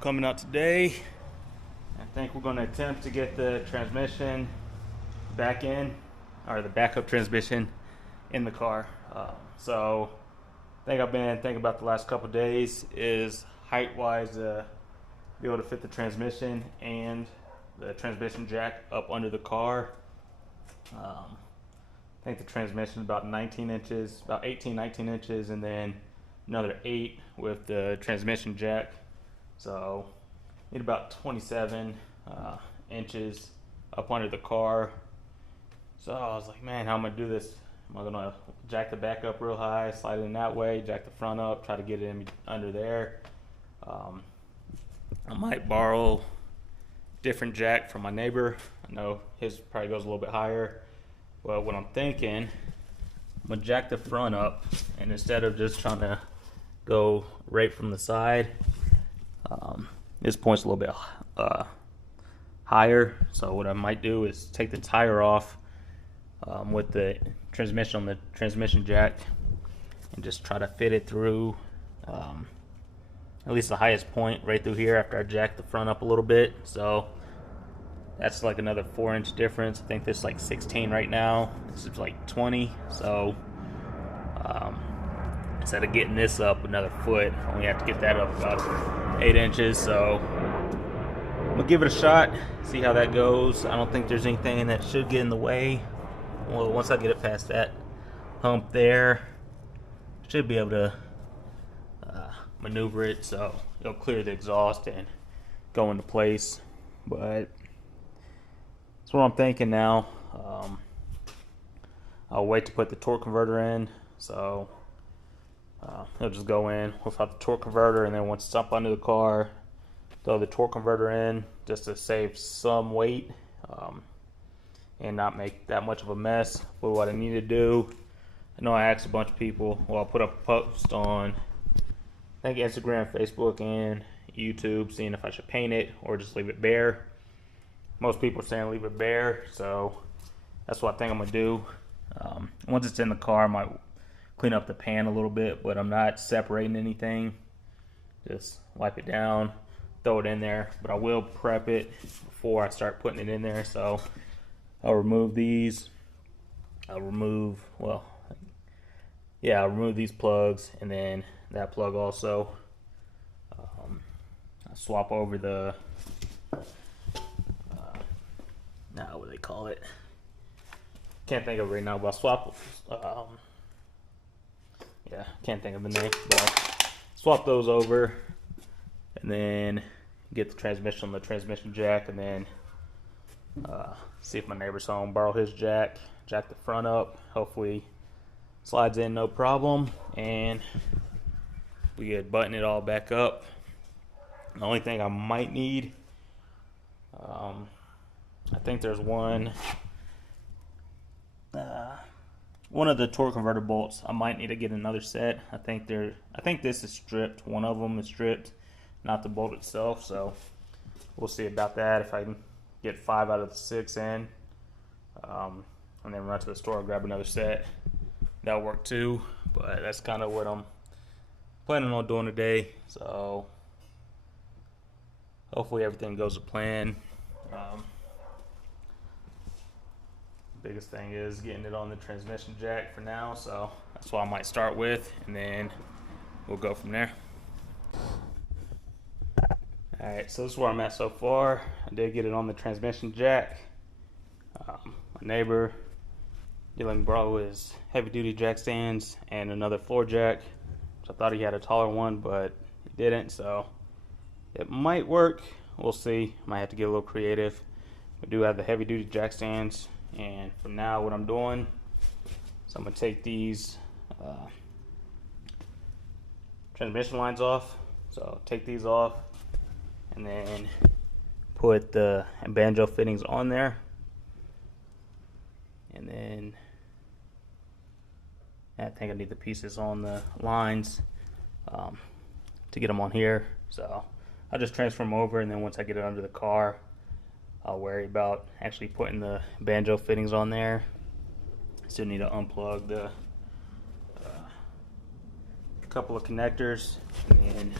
coming out today. I think we're going to attempt to get the transmission back in, or the backup transmission in the car. So I think I've been thinking about the last couple of days is height-wise to be able to fit the transmission and the transmission jack up under the car. I think the transmission is about 19 inches, about 18, 19 inches, and then another 8 with the transmission jack. So need about 27 inches up under the car. So I was like, man, how am I gonna do this? Am I gonna jack the back up real high, slide it in that way, jack the front up, try to get it in under there? I might borrow different jack from my neighbor. I know his probably goes a little bit higher, but what I'm thinking, I'm gonna jack the front up, and instead of just trying to go right from the side, this point's a little bit higher. So what I might do is take the tire off with the transmission on the transmission jack and just try to fit it through at least the highest point right through here after I jack the front up a little bit. So that's like another 4-inch difference. I think this is like 16 right now. This is like 20. So instead of getting this up another foot, I only have to get that up about 8 inches. So I'm gonna give it a shot, see how that goes. I don't think there's anything that should get in the way. Well, once I get it past that hump there, should be able to maneuver it so it'll clear the exhaust and go into place. But that's what I'm thinking now. I'll wait to put the torque converter in, so it'll just go in without the torque converter, and then once it's up under the car, throw the torque converter in just to save some weight and not make that much of a mess. But what I need to do, I know I asked a bunch of people, well, I'll put up a post on I think Instagram, Facebook, and YouTube, seeing if I should paint it or just leave it bare. Most people are saying leave it bare, so that's what I think I'm gonna do. Once it's in the car, I might clean up the pan a little bit, but I'm not separating anything. Just wipe it down, throw it in there, but I will prep it before I start putting it in there. So I'll remove these. I'll remove these plugs, and then that plug also. I'll swap over the what do they call it? Can't think of it right now, but I'll swap. Can't think of the name, but I'll swap those over, and then get the transmission on the transmission jack, and then see if my neighbor's home, borrow his jack the front up, hopefully slides in no problem, and we could button it all back up. The only thing I might need, I think there's one of the torque converter bolts. I might need to get another set. I think this is stripped. One of them is stripped, not the bolt itself. So we'll see about that. If I can get 5 out of the 6 in, and then run to the store and grab another set, that'll work too. But that's kind of what I'm planning on doing today. So hopefully everything goes to plan. Biggest thing is getting it on the transmission jack for now, so that's what I might start with, and then we'll go from there. Alright, so this is where I'm at so far. I did get it on the transmission jack. My neighbor did let me borrow his heavy duty jack stands and another floor jack, which I thought he had a taller one, but he didn't, so it might work. We'll see. Might have to get a little creative. We do have the heavy duty jack stands, and from now what I'm doing is I'm going to take these transmission lines off. So take these off and then put the banjo fittings on there, and then I think I need the pieces on the lines to get them on here. So I'll just transfer them over, and then once I get it under the car, I'll worry about actually putting the banjo fittings on there. Still need to unplug the couple of connectors, and then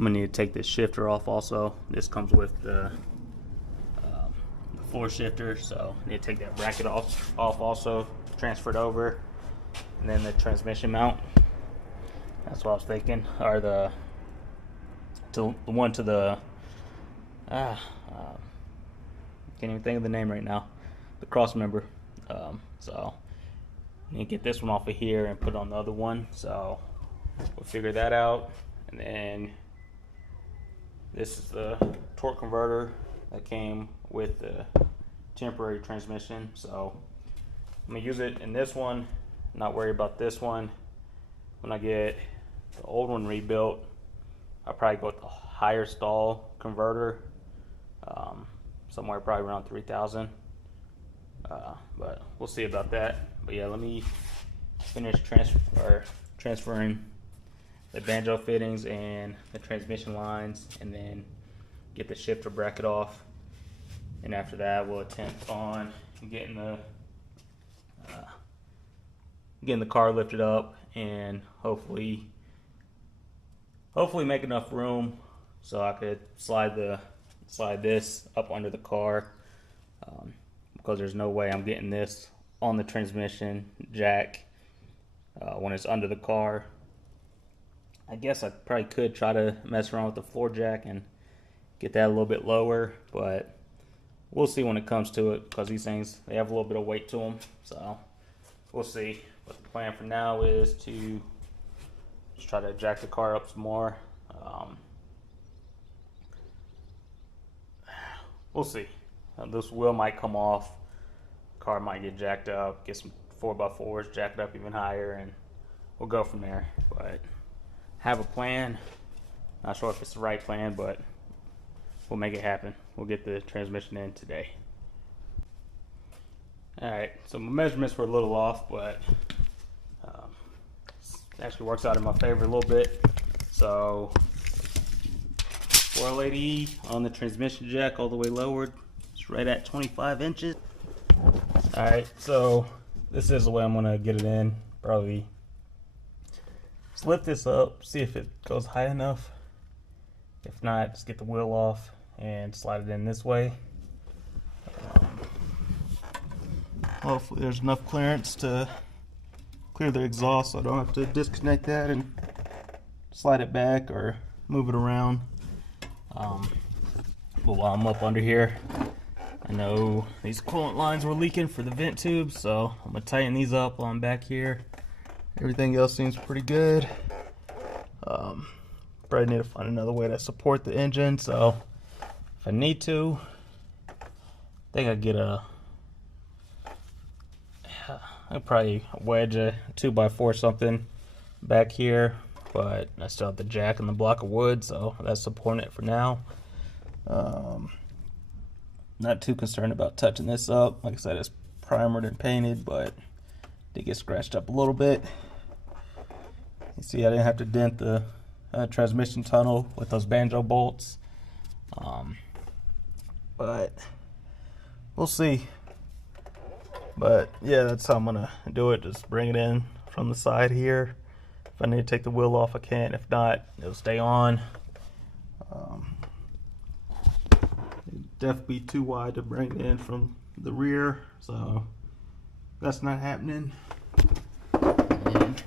I'm gonna need to take this shifter off also. This comes with the floor shifter, so I need to take that bracket off also, transfer it over, and then the transmission mount. That's what I was thinking, or the one to the can't even think of the name right now. The cross member. So I need to get this one off of here and put it on the other one. So we'll figure that out. And then this is the torque converter that came with the temporary transmission. So I'm gonna use it in this one, not worry about this one. When I get the old one rebuilt, I'll probably go with the higher stall converter, somewhere probably around 3,000. But we'll see about that. But yeah, let me finish transferring the banjo fittings and the transmission lines, and then get the shifter bracket off. And after that, we'll attempt on getting the car lifted up, and hopefully make enough room so I could slide this up under the car, because there's no way I'm getting this on the transmission jack when it's under the car. I guess I probably could try to mess around with the floor jack and get that a little bit lower, but we'll see when it comes to it, because these things, they have a little bit of weight to them, so we'll see. But the plan for now is to just try to jack the car up some more. We'll see. This wheel might come off, car might get jacked up, get some 4x4s jacked up even higher, and we'll go from there. But have a plan. Not sure if it's the right plan, but we'll make it happen. We'll get the transmission in today. Alright, so my measurements were a little off, but it actually works out in my favor a little bit. So 480 on the transmission jack all the way lowered. It's right at 25 inches. Alright, so this is the way I'm going to get it in. Probably just lift this up, see if it goes high enough. If not, just get the wheel off and slide it in this way. Hopefully there's enough clearance to clear the exhaust so I don't have to disconnect that and slide it back or move it around. But while I'm up under here, I know these coolant lines were leaking for the vent tubes, so I'm going to tighten these up while I'm back here. Everything else seems pretty good. Probably need to find another way to support the engine, so if I need to, I think I'd get I'd probably wedge a 2x4 something back here, but I still have the jack and the block of wood, so that's supporting it for now. Not too concerned about touching this up. Like I said, it's primered and painted, but did get scratched up a little bit. You see, I didn't have to dent the transmission tunnel with those banjo bolts, but we'll see. But yeah, that's how I'm gonna do it. Just bring it in from the side here. If I need to take the wheel off, I can. If not, it'll stay on. It'd definitely be too wide to bring it in from the rear, so that's not happening. And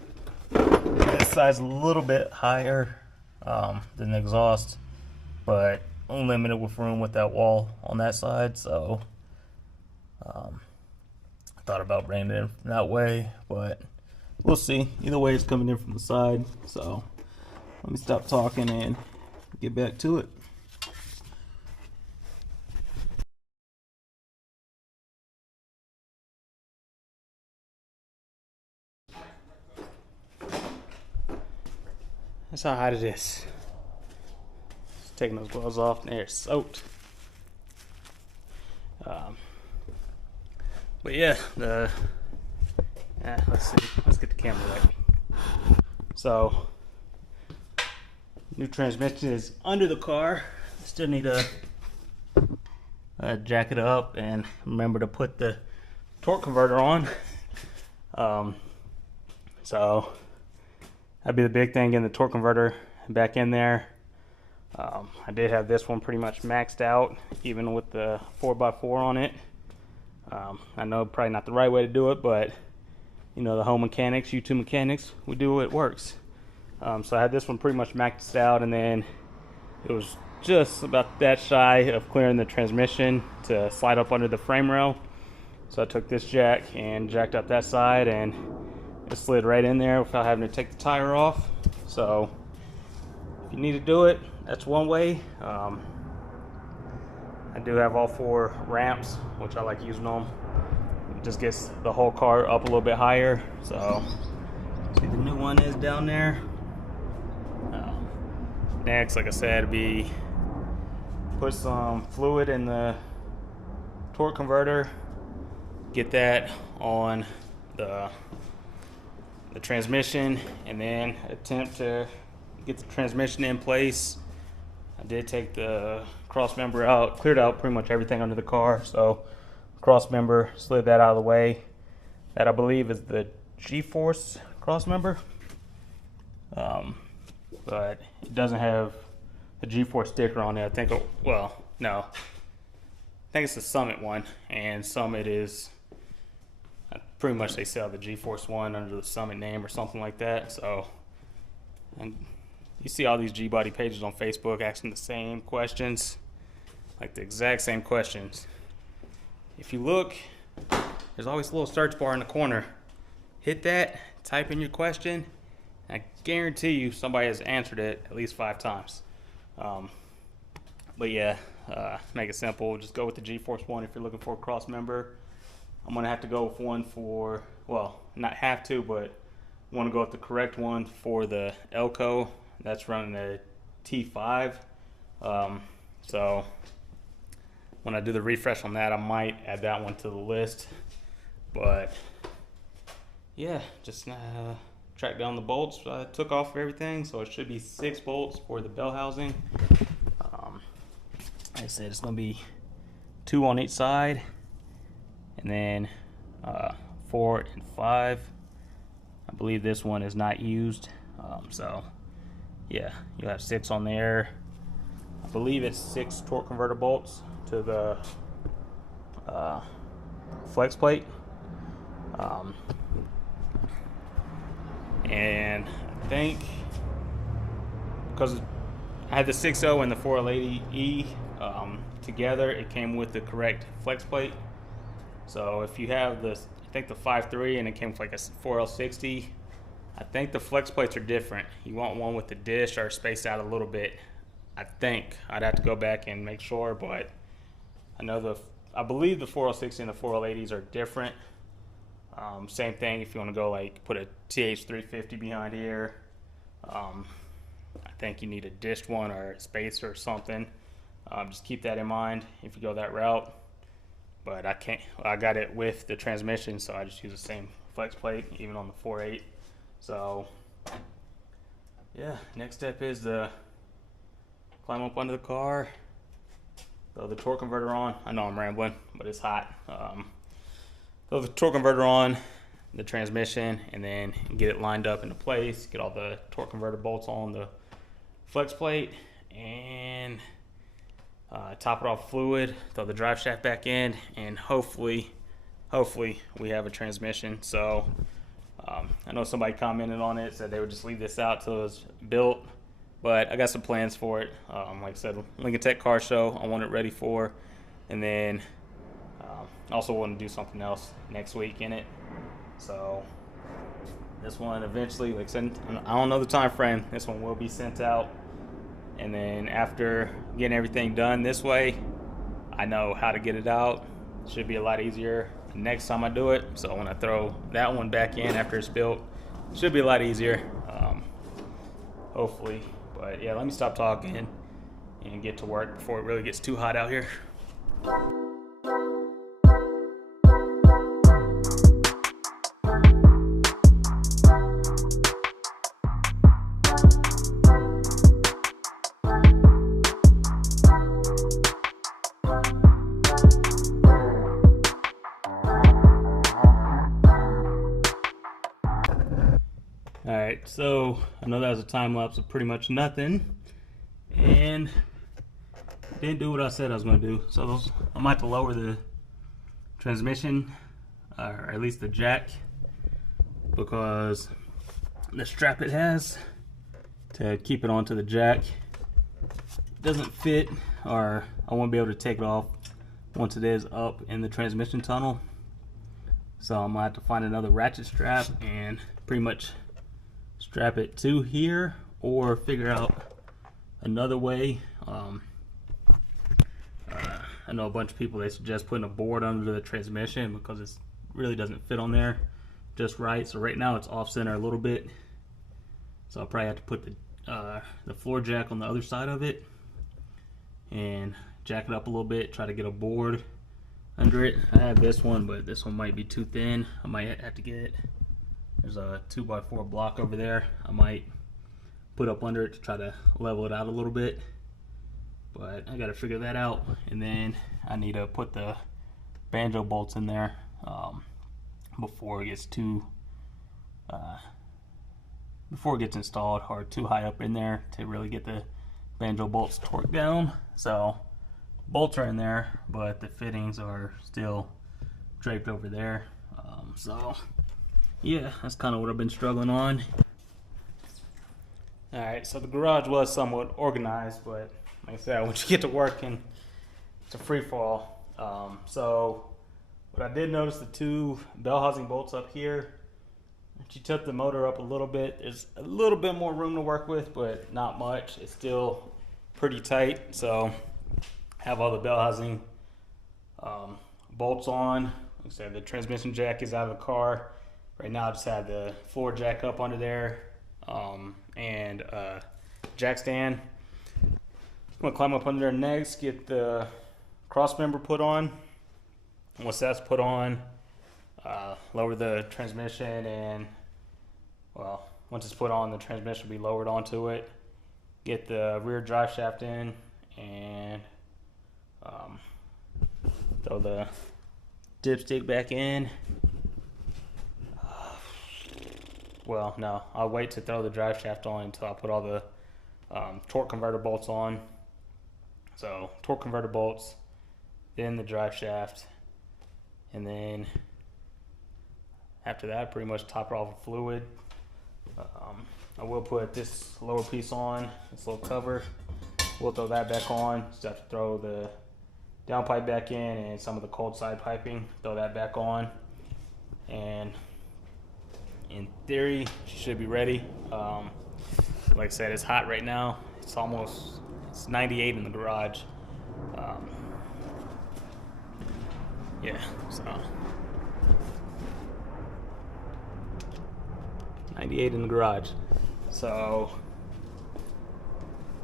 this side's a little bit higher than the exhaust, but I'm limited with room with that wall on that side, so I thought about bringing it in from that way, but we'll see. Either way, it's coming in from the side, so let me stop talking and get back to it. That's how hot it is. Just taking those gloves off, and they're soaked. But yeah, let's see. Let's get the camera right. So, new transmission is under the car. Still need to jack it up and remember to put the torque converter on. So that'd be the big thing, getting the torque converter back in there. I did have this one pretty much maxed out, even with the 4x4 on it. I know probably not the right way to do it, but you know, the home mechanics, YouTube mechanics, we do what works. So I had this one pretty much maxed out, and then it was just about that shy of clearing the transmission to slide up under the frame rail. So I took this jack and jacked up that side, and it slid right in there without having to take the tire off. So if you need to do it, that's one way. I do have all 4 ramps, which I like using them. It just gets the whole car up a little bit higher. So see, the new one is down there. Next, like I said, be put some fluid in the torque converter, get that on the transmission, and then attempt to get the transmission in place. I did take the cross member out, cleared out pretty much everything under the car, so cross member, slid that out of the way. That I believe is the G-force cross member, but it doesn't have the G-force sticker on it. I think, well, no, I think it's the Summit one, and Summit is pretty much, they sell the G-force one under the Summit name or something like that. So, and you see all these Gbody pages on Facebook asking the same questions, like the exact same questions. If you look, there's always a little search bar in the corner. Hit that, type in your question, and I guarantee you somebody has answered it at least 5 times. But yeah, make it simple. Just go with the G-force one if you're looking for a cross member. I'm gonna have to go with one for, well, not have to, but want to go with the correct one for the Elco. That's running the T5. So when I do the refresh on that, I might add that one to the list. But yeah, just track down the bolts. I took off everything, so it should be 6 bolts for the bell housing. Like I said, it's gonna be 2 on each side, and then 4 and 5. I believe this one is not used, so yeah, you'll have 6 on there. I believe it's 6 torque converter bolts to the flex plate, and I think because I had the 6.0 and the 4L80E together, it came with the correct flex plate. So if you have this, I think the 5.3 and it came with like a 4L60, I think the flex plates are different. You want one with the dish or spaced out a little bit. I think I'd have to go back and make sure, but I believe the 4L60 and the 4L80s are different. Same thing if you want to go like put a TH350 behind here. I think you need a dished one or a spacer or something. Just keep that in mind if you go that route. But I got it with the transmission, so I just use the same flex plate, even on the 4.8. So yeah, next step is to climb up under the car, throw the torque converter on. I know I'm rambling, but it's hot. Throw the torque converter on the transmission, and then get it lined up into place, get all the torque converter bolts on the flex plate, and top it off fluid, throw the drive shaft back in, and hopefully we have a transmission. So I know somebody commented on it, said they would just leave this out till it was built, but I got some plans for it. Like I said, Lincoln Tech Car Show I want it ready for, and then also want to do something else next week in it. So this one eventually, like I said, I don't know the time frame, this one will be sent out. And then after getting everything done this way, I know how to get it out. It should be a lot easier next time I do it. So when I throw that one back in after it's built, it should be a lot easier, hopefully. But yeah, let me stop talking and get to work before it really gets too hot out here. Alright, so I know that was a time lapse of pretty much nothing, and didn't do what I said I was going to do. So I might have to lower the transmission, or at least the jack, because the strap it has to keep it onto the jack doesn't fit, or I won't be able to take it off once it is up in the transmission tunnel. So I'm gonna have to find another ratchet strap and pretty much strap it to here, or figure out another way. I know a bunch of people, they suggest putting a board under the transmission because it really doesn't fit on there just right. So right now it's off center a little bit, so I'll probably have to put the floor jack on the other side of it and jack it up a little bit, try to get a board under it. I have this one, but this one might be too thin. I might have to get, there's a 2x4 block over there, I might put up under it to try to level it out a little bit, but I gotta figure that out. And then I need to put the banjo bolts in there before it gets installed, or too high up in there to really get the banjo bolts torqued down. So bolts are in there, but the fittings are still draped over there. So yeah, that's kind of what I've been struggling on. Alright, so the garage was somewhat organized, but like I said, once you get to working, it's a free fall. So what I did notice, the two bell housing bolts up here, if you tilt the motor up a little bit, there's a little bit more room to work with, but not much. It's still pretty tight. So have all the bell housing bolts on. Like I said, the transmission jack is out of the car. Right now I just have the floor jack up under there, and jack stand. I'm gonna climb up under there next, get the cross member put on. Once that's put on, lower the transmission, and well, once it's put on, the transmission will be lowered onto it. Get the rear drive shaft in, and throw the dipstick back in. Well, no, I'll wait to throw the drive shaft on until I put all the torque converter bolts on. So torque converter bolts, then the drive shaft, and then after that, pretty much top it off with fluid. I will put this lower piece on, this little cover. We'll throw that back on. Just have to throw the downpipe back in and some of the cold side piping, throw that back on. And in theory, should be ready. Like I said, it's hot right now. It's 98 in the garage. Yeah, so 98 in the garage. So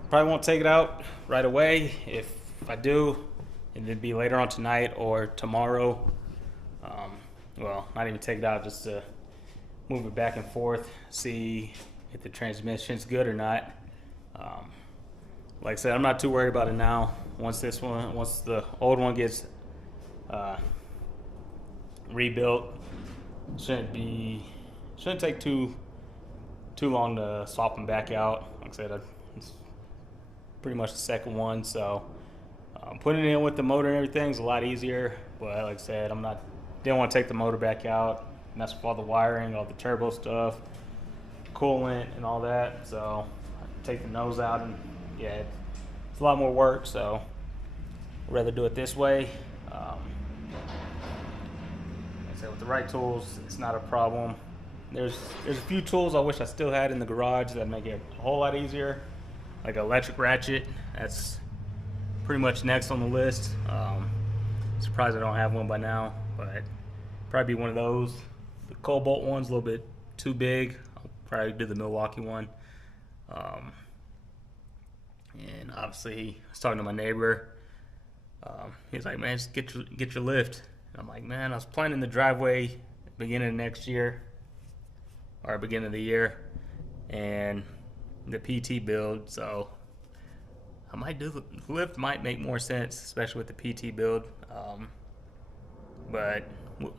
probably won't take it out right away. If I do, it'd be later on tonight or tomorrow. Well, not even take it out, just to move it back and forth, see if the transmission's good or not. Like I said, I'm not too worried about it now. Once the old one gets rebuilt, shouldn't take too long to swap them back out. Like I said, it's pretty much the second one, so putting it in with the motor and everything is a lot easier. But like I said, didn't want to take the motor back out, mess with all the wiring, all the turbo stuff, coolant and all that. So I take the nose out, and yeah, it's a lot more work, so I'd rather do it this way. Like I said, with the right tools, it's not a problem. There's a few tools I wish I still had in the garage that make it a whole lot easier, like an electric ratchet. That's pretty much next on the list. Surprised I don't have one by now, but probably be one of those. The Cobalt one's a little bit too big. I'll probably do the Milwaukee one. And obviously, I was talking to my neighbor. He's like, "Man, just get your lift." And I'm like, "Man, I was planning the driveway beginning of next year, or beginning of the year, and the PT build. So I might do the lift. Might make more sense, especially with the PT build. But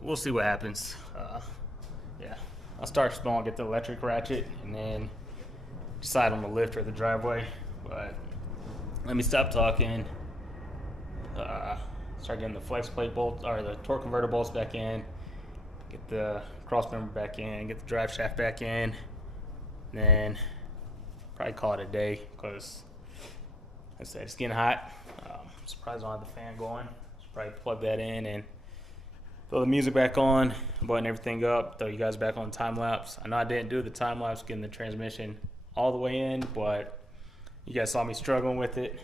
we'll see what happens. Yeah, I'll start small, get the electric ratchet, and then decide on the lift or the driveway. But let me stop talking. Start getting the flex plate bolts or the torque converter bolts back in. Get the cross member back in. Get the drive shaft back in. Then probably call it a day because, like I said, it's getting hot. I'm surprised I don't have the fan going. Should probably plug that in and throw the music back on, button everything up, throw you guys back on time lapse. I know I didn't do the time lapse getting the transmission all the way in, but you guys saw me struggling with it.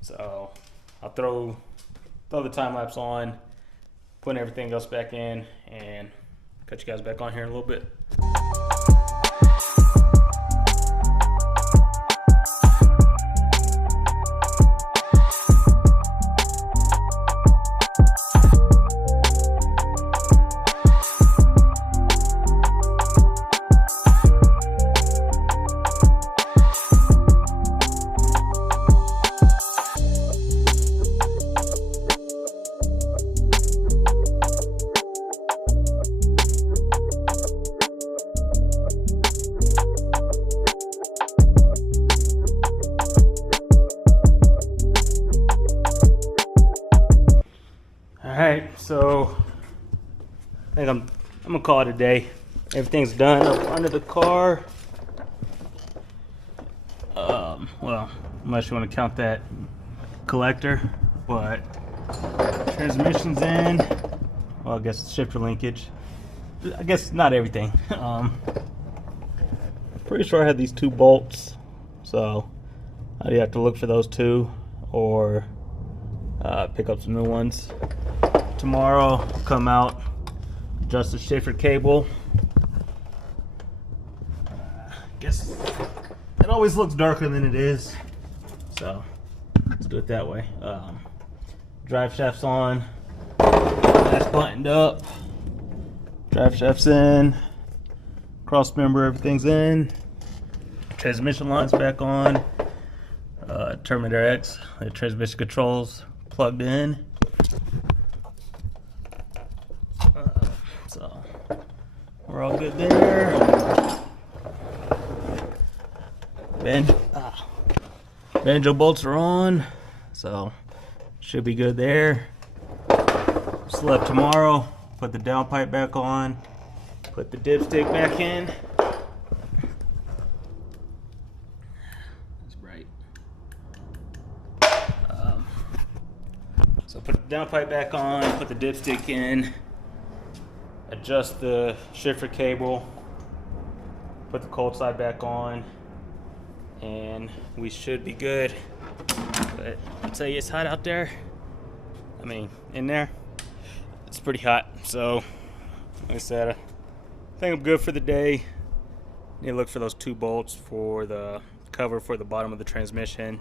So I'll throw the time lapse on, putting everything else back in, and cut you guys back on here in a little bit. Alright, so I think I'm gonna call it a day. Everything's done up under the car. Well, unless you want to count that collector, but transmission's in. Well, I guess shifter linkage. I guess not everything. Pretty sure I had these 2 bolts, so I'd have to look for those 2 or pick up some new ones. Tomorrow, come out, adjust the shifter cable. Guess it always looks darker than it is, so let's do it that way. Drive shaft's on, that's buttoned up, drive shaft's in, cross member, everything's in, transmission line's back on, terminator X, the transmission controls plugged in. So we're all good there. Banjo bolts are on, so should be good there. Slip tomorrow, put the downpipe back on, put the dipstick back in. It's bright. So put the downpipe back on, put the dipstick in, adjust the shifter cable, put the cold side back on, and we should be good. But I'll tell you, it's hot out there. I mean, in there, it's pretty hot. So, like I said, I think I'm good for the day. Need to look for those 2 bolts for the cover for the bottom of the transmission.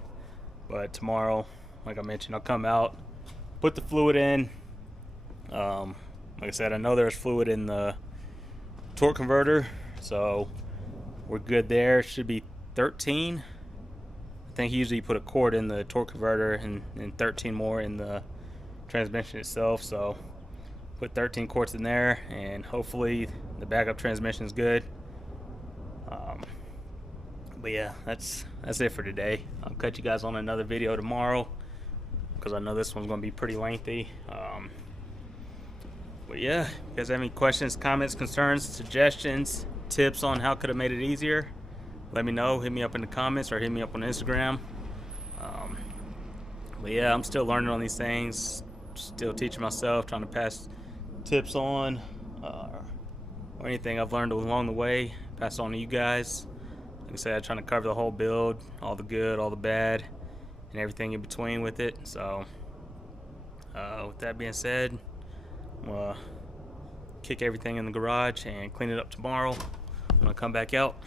But tomorrow, like I mentioned, I'll come out, put the fluid in. Like I said, I know there's fluid in the torque converter, so we're good there. It should be 13. I think usually you put a quart in the torque converter and 13 more in the transmission itself, so put 13 quarts in there, and hopefully the backup transmission is good. But yeah, that's it for today. I'll cut you guys on another video tomorrow because I know this one's going to be pretty lengthy. But yeah, if you guys have any questions, comments, concerns, suggestions, tips on how could have made it easier, let me know. Hit me up in the comments or hit me up on Instagram. But yeah, I'm still learning on these things, still teaching myself, trying to pass tips on or anything I've learned along the way, pass on to you guys. Like I said, I'm trying to cover the whole build, all the good, all the bad, and everything in between with it. So with that being said, kick everything in the garage and clean it up tomorrow when I come back out.